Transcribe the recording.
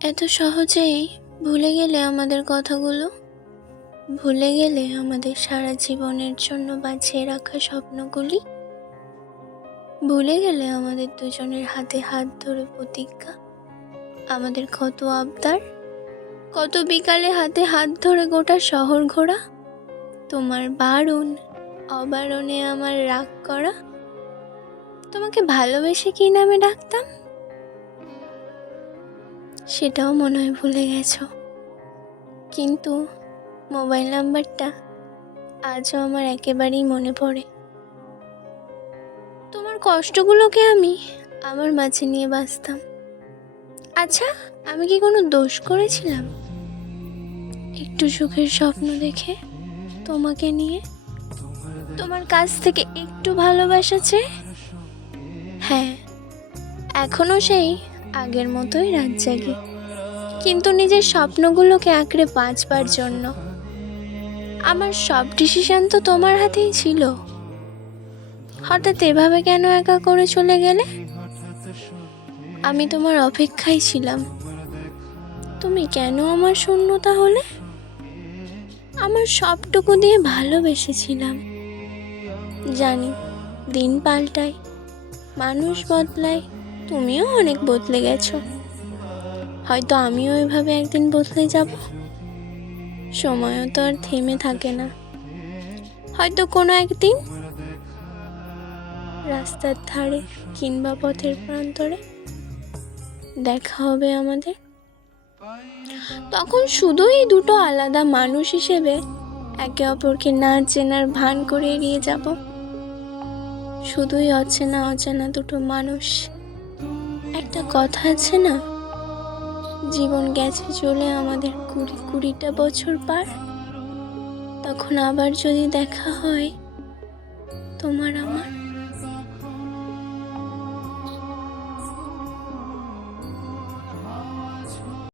এত সহজেই ভুলে গেলে আমাদের কথাগুলো, ভুলে গেলে আমাদের সারা জীবনের জন্য বাঁচিয়ে রাখা স্বপ্নগুলি, ভুলে গেলে আমাদের দুজনের হাতে হাত ধরে প্রতিজ্ঞা, আমাদের কত আবদার, কত বিকালে হাতে হাত ধরে গোটা শহর ঘোরা, তোমার বারণ অবারণে আমার রাগ করা, তোমাকে ভালোবেসে কি নামে ডাকতাম সেটাও মনে হয় ভুলে গেছো। কিন্তু মোবাইল নাম্বারটা আজও আমার একেবারেই মনে পড়ে। তোমার কষ্টগুলোকে আমি আমার মাঝে নিয়ে বাঁচতাম। আচ্ছা, আমি কি কোনো দোষ করেছিলাম একটু সুখের স্বপ্ন দেখে তোমাকে নিয়ে, তোমার কাছ থেকে একটু ভালোবাসা চেয়ে? হ্যাঁ, এখনো সেই আগের মতোই রাত জাগি, কিন্তু নিজের স্বপ্নগুলোকে আঁকড়ে বাঁচবার জন্য। আমার সব ডিসিশন তো তোমার হাতেই ছিল, হঠাৎ এভাবে কেন একা করে চলে গেলে? আমি তোমার অপেক্ষায় ছিলাম, তুমি কেন আমার শূন্যতা হলে? আমার সবটুকু দিয়ে ভালোবেসেছিলাম। জানি দিন পাল্টায়, মানুষ বদলায়, তুমিও অনেক বদলে গেছো। হয়তো আমিও এভাবে একদিন বদলে যাব। সময়ও তো আর থেমে থাকে না। হয়তো কোনো একদিন রাস্তার ধারে কিংবা পথের প্রান্তরে দেখা হবে আমাদের। তখন শুধুই দুটো আলাদা মানুষ হিসেবে একে অপরকে না চেনার ভান করে এড়িয়ে যাব। শুধুই অচেনা অজানা দুটো মানুষ। একটা কথা আছে না, জীবন গেছে চলে আমাদের কুড়িটা বছর পার। তখন আবার যদি দেখা হয় তোমার আমার,